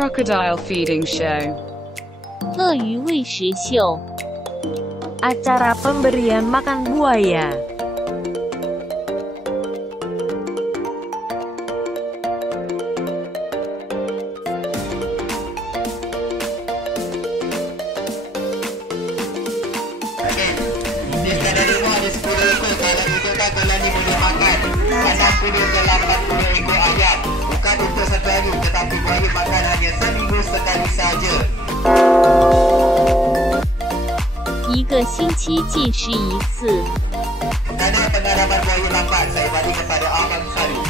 Crocodile feeding show. 鳄鱼喂食秀 Acara pemberian makan buaya. Kalau ni boleh makan 60 ke 80 ekor ayam. Bukan untuk satu hari, tetapi buaya makan hanya seminggu sekali saja. 一个星期进食一次。 Kerana pengalaman buaya lambat, saya balik kepada Abang Salu.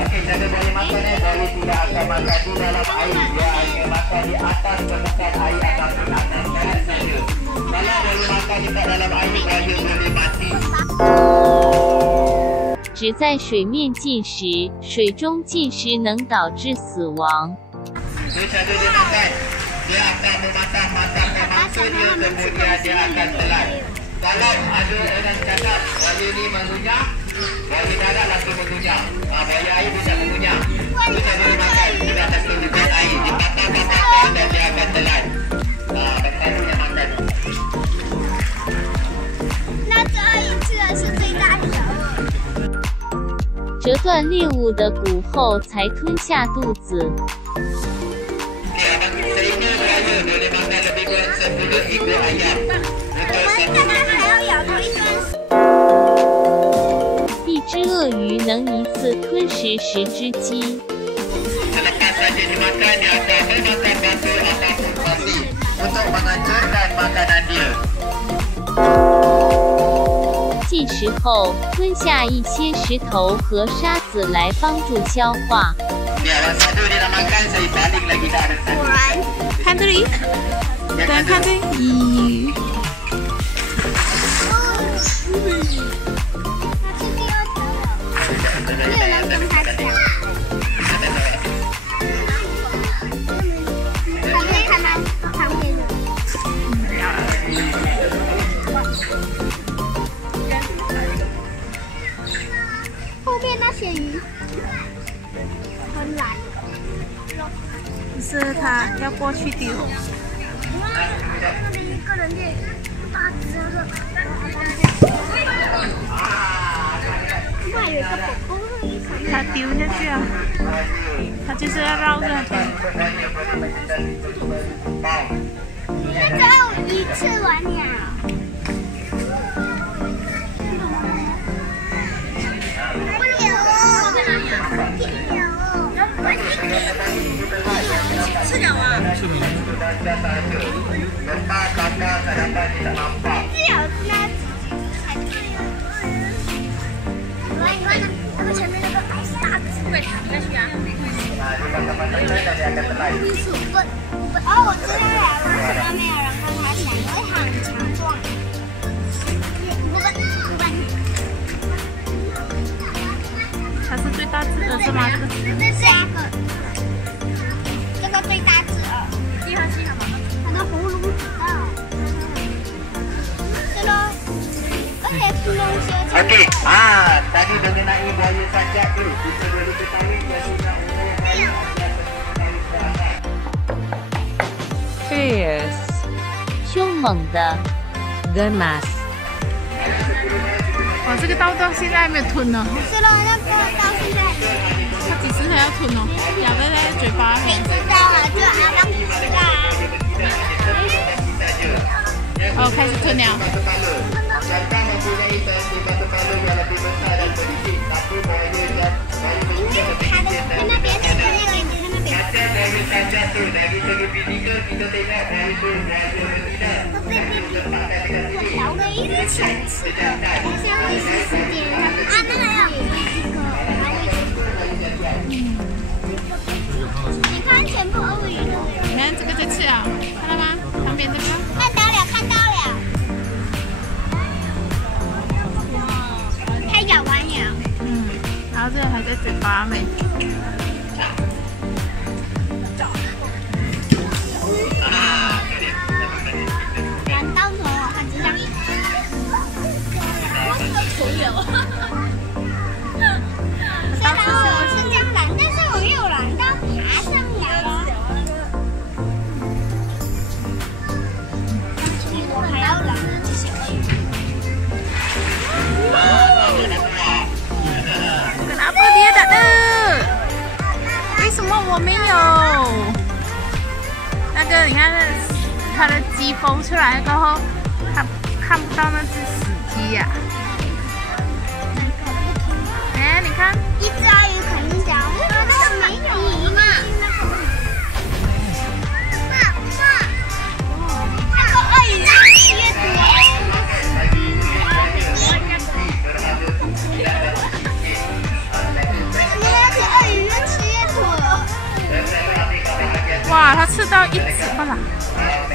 Okey, cara buaya makan buaya tidak akan makan di dalam air. Dia akan makan di atas permukaan air ataupun atas darat saja. Kalau buaya makan dekat dalam air, buaya boleh mati. 只在水面进食，水中进食能导致死亡。 So, cara dia makan, dia akan mematah-matahkan mangsa dia, kemudian dia akan telan. Kalau ada orang cakap buaya ni mengunyah, buaya darat langsung mengunyah. Buaya air bisa mengunyah. So, cara dia makan, dia atas permukaan air, dia patah-patahkan dan dia akan telan. Baru yang makan. 那这一次是最大条了。 折断猎物的骨后才吞下肚子。 Sehingga buaya boleh makan lebih kurang 10 ekor ayam. Untuk 一只鳄鱼能一次吞食10只鸡。 Selepas saja dimakan, dia akan memakan batu ataupun pasir untuk menghancurkan makanan dia. 进食后，吞下一些石头和沙子来帮助消化。 Ni abang satu dia nak makan, saya baling lagi dah ada satu. 看这里，对，看这里。咦，没有人跟他抢。你可以看他旁边的。后面那些鱼很懒。 是他要过去丢。一个人练大只的。外有一个宝宝的意思。他丢下去啊，他就是要绕着丢。那只有一次完了。吃了啊！只有那才对那个前面那个大只，会弹下去啊。哦，我知道了，为什么没有人跟他抢？因为他很强壮。它是最大只的是吗？这是8个，这个最大只哦。记好记好吗？它的喉咙很大。对咯，而且窟窿些。Okey, tadi mengenai buaya sajak tu, kita boleh ketahui biasanya Fierce. 凶猛的。 Gemas. 哇，这个到现在还没有吞呢。是咯，那个到现在。它几时才要吞哦？咬在那嘴巴里。谁知道啊？就阿当知道啊。哦，开始吞了。 Jangka mempunyai sesi batu palu yang lebih besar dan sedikit, tapi buaya dan buaya berusia lebih kecil. Macam buaya sajak tu, dari segi fizikal kita tengok buaya tu buaya betina. Tapi tempatkan dekat sini. Sedangkan你看全部鳄鱼了。你看这个在吃啊，看到吗？旁边这个。看到了，看到了。 它咬完了。然后这个还在嘴巴里。玩到头了，它只想。我这个口有。你看它的鸡孵出来过后，它看不到那只死鸡呀。哎，你看，一只鳄鱼肯定讲，为什么没有你嘛？那个鳄鱼越多。 哇，它吃到一只，干嘛？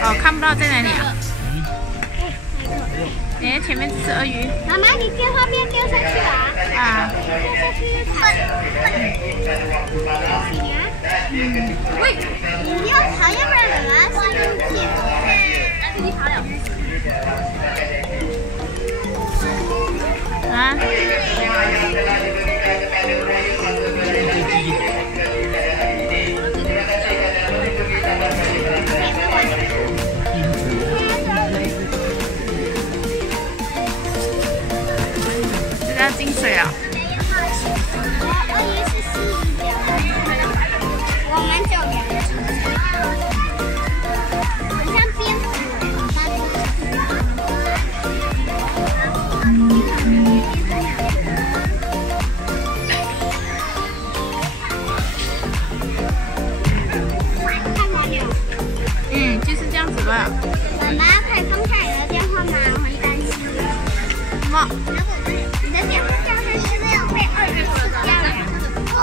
哦，看不到在哪里啊？哎，前面这只鳄鱼。妈妈，你电话边丢下去啊！啊。丢下去，喂，你不要跑，要不然妈妈是用剪。你跑了。啊？这要进水啊！鳄鱼是蜥蜴的，我们就2只，很像蝙蝠。看完了。嗯，就是这样子吧。妈妈，可以放下你的电话吗？我很担心。什么？你的电话掉下去没有被鳄鱼吃掉了？哦。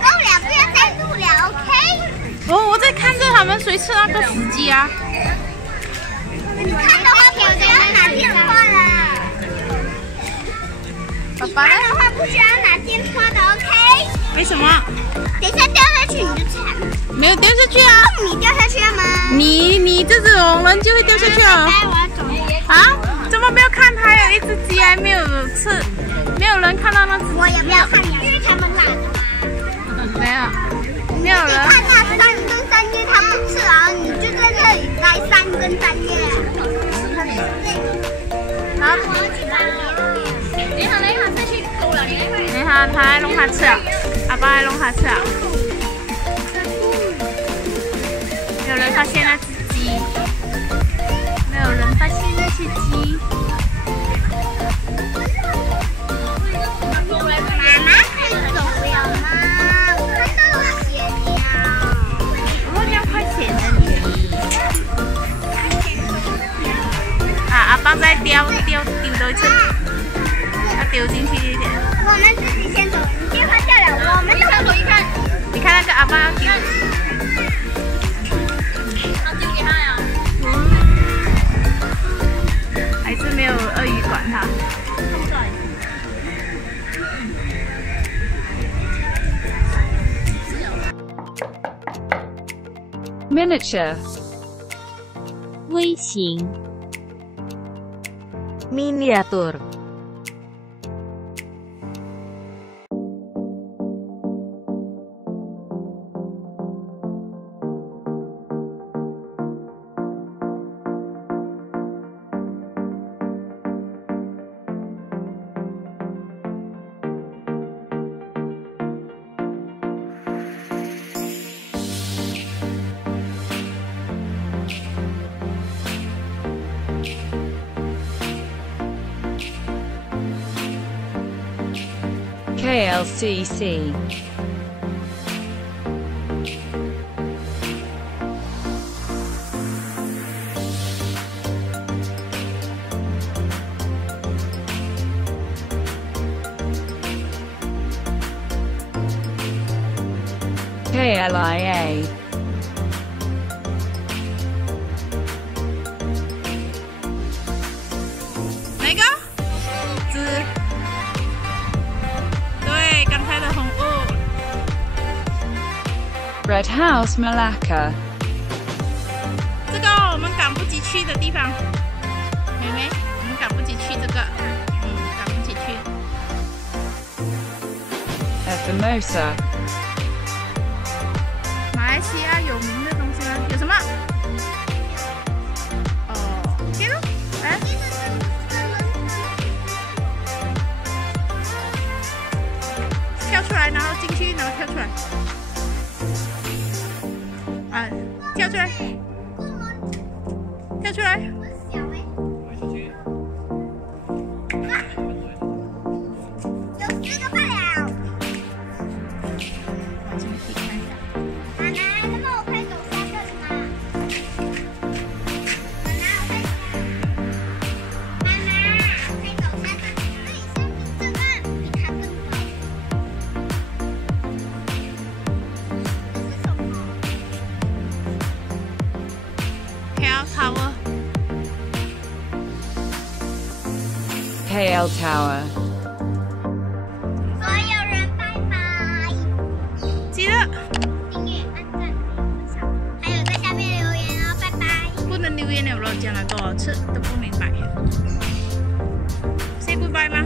够了，不要再录了 ，OK？ 哦，我在看着他们谁吃那个死鸡啊。你看的话不需要拿电话了。爸爸呢？看的话不需要拿电话的 ，OK？ 为什么？等一下掉下去你就惨了。没有掉下去啊！你掉下去了吗？你这种人就会掉下去了。我要走。啊？怎么没有看？还有一只鸡还没有吃，没有人看到那只。我也不要看，因为他们懒的嘛。没有人。你看那3更3夜他不吃啊，你就在这里待3更3夜。好。你好，再去狗了，你看，他还弄它吃啊，阿爸还弄它吃啊。没有人发现那只鸡，没有人发现那只鸡。妈妈可以走了吗？我看到了血鸟。我要快钱的你。啊，阿爸再丢多一次，要丢进去一点。我们自己先走，你电话掉了，我们先走一看。你看那个阿爸要丢。丢给他呀。还是没有鳄鱼管它。Miniature. 微型。Miniatur. KLCC. KLIA. Red House Malacca. 这个我们赶不及去的地方，妹妹，我们赶不及去这个，赶不及去。Famosa. 马来西亚有名的东西呢，有什么？哦，给喽，来。跳出来！小哎。有4个罢了。往前可以看一下。奶奶，那么我可以走3个了吗？奶奶，我可以走3个。这里相比这段比它更高。这是什么 KL Tower。 KL Tower. 所有人拜拜，记得订阅、按赞、分享，还有在下面留言哦，拜拜。不能留言了，讲了多少次都不明白。Say goodbye 吗？